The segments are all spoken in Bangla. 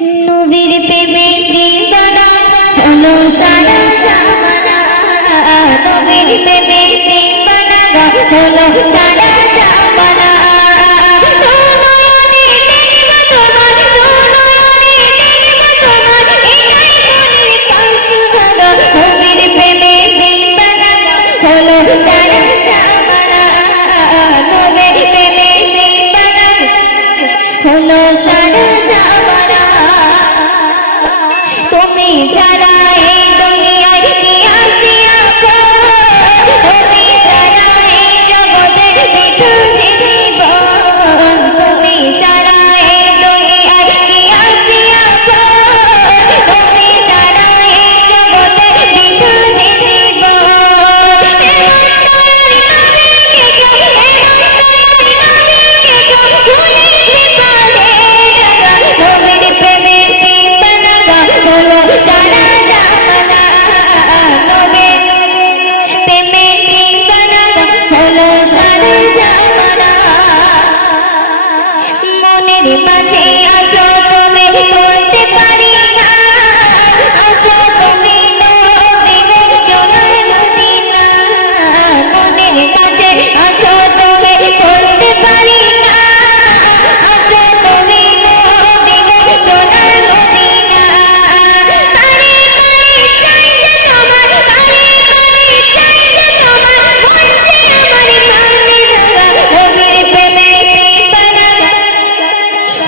নবীর প্রেমে দিবানা হলো সারা জামানা, নবীর প্রেমে দিবানা হলো সারা জামানা। তুমি ছাড়া এই দুনিয়ায় কি আছে আপন, তুমি ছাড়া এই জগতে বৃথা জীবন, তুমি ছাড়া এই দুনিয়ায় কি আছে আপন, তুমি ছাড়া এই জগতে বৃথা জীবন। মাঝে আছো তুমি বলতে পারি না, আছো তুমি নবীর সোনার মদিনা, মনের মাঝে আছো তুমি বলতে পারি না, আছো তুমি নবীর সোনার মদিনা। তারে তারে চাই যে তোমার, তারে তারে চাই যে তোমার, মন যে আমার প্রাণে ধরা, নবীর প্রেমে দিবানা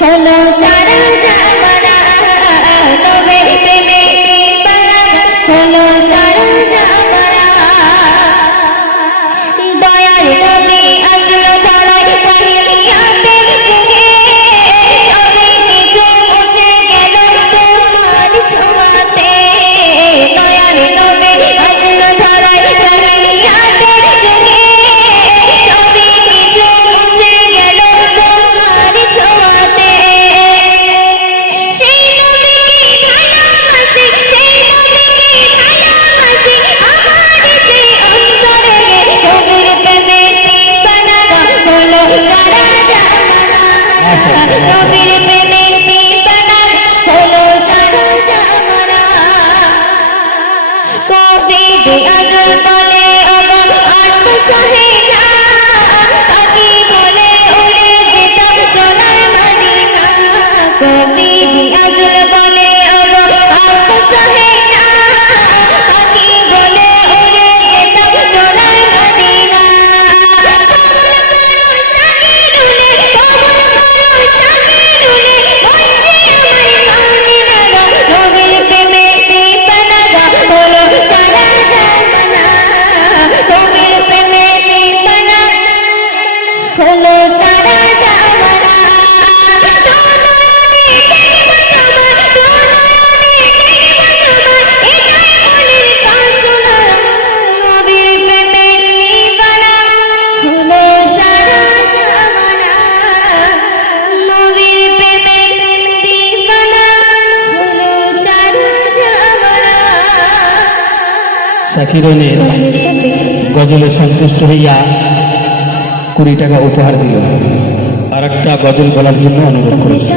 হলো সারা জামানা, নবীর প্রেমে দিবানা হলো সারা জামানা। দয়ার নবী আসলো ধরায় কাহিয়াতের যুগে, সবে কিছু মুছে গেল তোমার ছোঁয়াতে। দয়ার নবী আসলো ধরায় কাহিয়াতের যুগে, সবে কিছু মুছে গেল তোমার ছোঁয়াতে। সেই নবীকে ভালোবাসি, সেই নবীকে ভালোবাসি, আমার যে অন্তরে নবীর প্রেমে দিবানা হলো সারা জামানা, নবীর প্রেমে দিবানা হলো সারা জামানা। কবি আজ বলে অগো আত্মসহে না, পাখি বলে উড়ে যেতাম সোনার মদিনা। কবি আজ বলে অগো আত্মসহে না, পাখি বলে উড়ে যেতাম সোনার মদিনা। কবুল করো সাকিরুনে, কবুল করো সাকিরুনে, মন যে আমার প্রাণে ধরা, নবীর প্রেমে দিবানা হলো সারা জামানা, নবীর প্রেমে দিবানা হলো সারা জামানা। দুনয়নে দেখব তোমার, দুনয়নে দেখব তোমার, এটাই মনের বাসনা, নবীর প্রেমে দিবানা হলো সারা জামানা, নবীর প্রেমে দিবানা হলো সারা জামানা। শাকিরনের গজলে সন্তুষ্ট হইয়া 20 টাকা উপহার দিল। আর একটা গজল বলার জন্য অনুরোধ করেছে।